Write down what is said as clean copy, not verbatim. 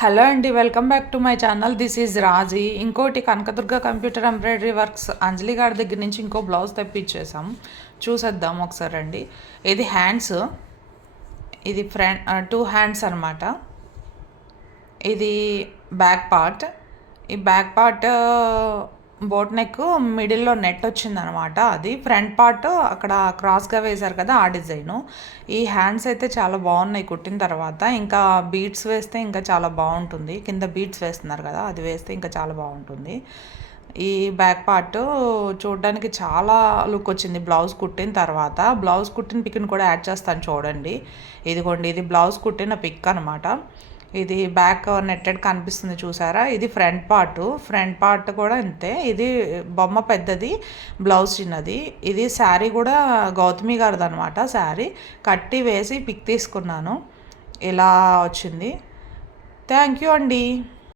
Hello అండి, welcome back to my channel. This is Raji. ఇంకోటి Kanakadurga computer embroidery works Anjali గారి దగ్గర నుంచి ఇంకో బ్లౌజ్ తెప్పించేసాం. చూసేద్దాం ఒకసారి అండి. ఇది హ్యాండ్స్, ఇది ఫ్రంట్ 2 హ్యాండ్స్ అనమాట. ఇది బ్యాక్ పార్ట్. ఈ బ్యాక్ పార్ట్ బోట్ నెక్ మిడిల్లో నెట్ వచ్చిందనమాట. అది ఫ్రంట్ పార్ట్ అక్కడ క్రాస్గా వేశారు కదా, ఆ డిజైను. ఈ హ్యాండ్స్ అయితే చాలా బాగున్నాయి కుట్టిన తర్వాత. ఇంకా బీడ్స్ వేస్తే ఇంకా చాలా బాగుంటుంది. కింద బీడ్స్ వేస్తున్నారు కదా, అది వేస్తే ఇంకా చాలా బాగుంటుంది. ఈ బ్యాక్ పార్ట్ చూడడానికి చాలా లుక్ వచ్చింది బ్లౌజ్ కుట్టిన తర్వాత. బ్లౌజ్ కుట్టిన పిక్ని కూడా యాడ్ చేస్తాను చూడండి. ఇదిగోండి, ఇది బ్లౌజ్ కుట్టిన పిక్ అనమాట. ఇది బ్యాక్ నెట్టెడ్ కనిపిస్తుంది చూసారా. ఇది ఫ్రంట్ పార్ట్ కూడా ఇంతే. ఇది బొమ్మ పెద్దది, బ్లౌజ్ చిన్నది. ఇది శారీ కూడా గౌతమి గారిది అనమాట. శారీ కట్టి వేసి పిక్ తీసుకున్నాను. ఇలా వచ్చింది. థ్యాంక్ యూ అండి.